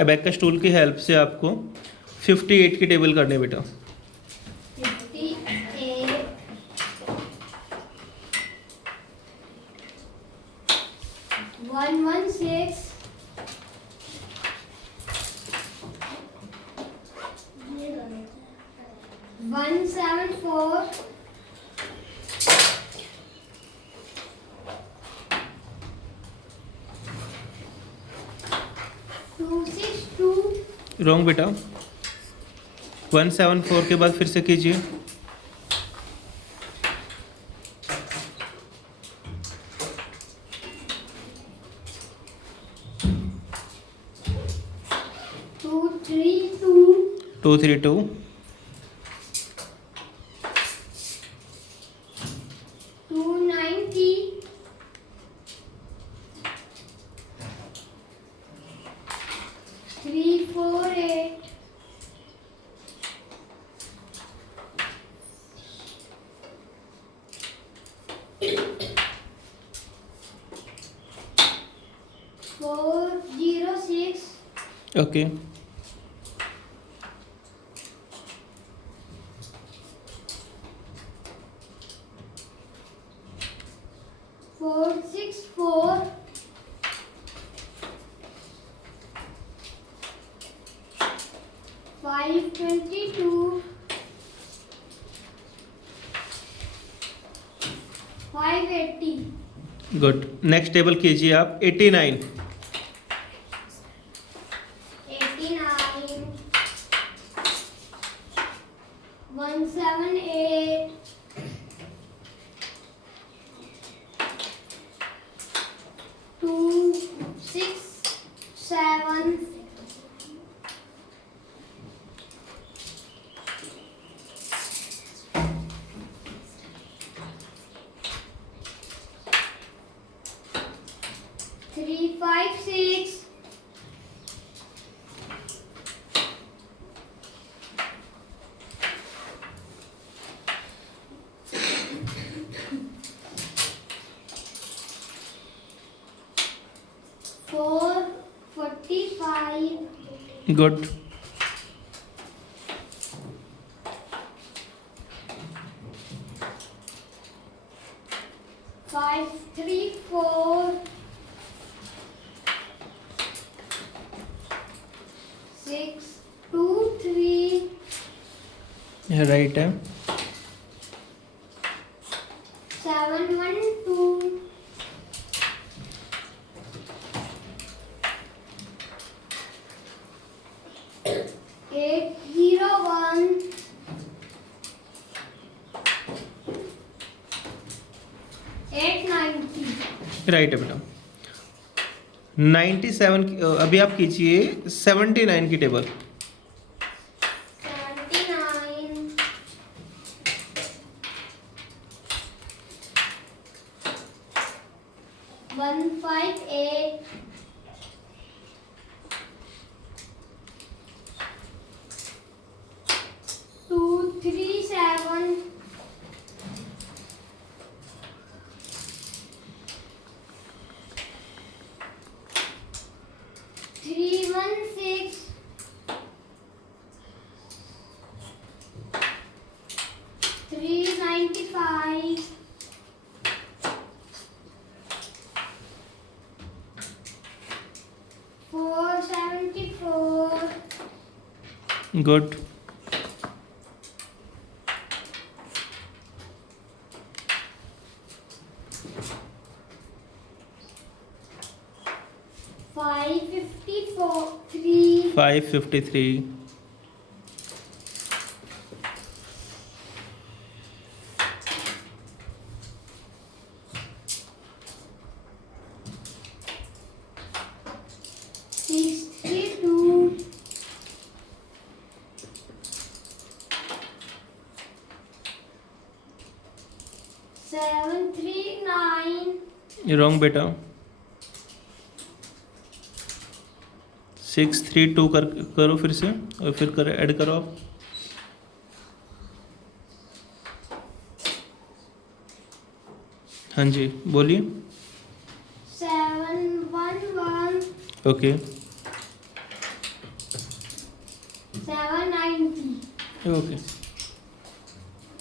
Abacus tool की help से आपको 58 की टेबल करनी है बेटा। 58 116 174 262 रॉन्ग बेटा। 174 के बाद फिर से कीजिए। 232 232 290 348 406 ओके 464 522 580 गुड। नेक्स्ट टेबल कीजिए आप 89 89 178 267 356 445 गुड। 534 623 राइट है। 712 801 890 राइट है बेटा। 97 अभी आप कीजिए 79 की टेबल। 79 158 237 316 395 474 गुड। 553 553 62 739 रॉन्ग बेटा। 632 करो फिर से और फिर कर ऐड करो आप। हाँ जी बोलिए। 711 ओके 790. Okay.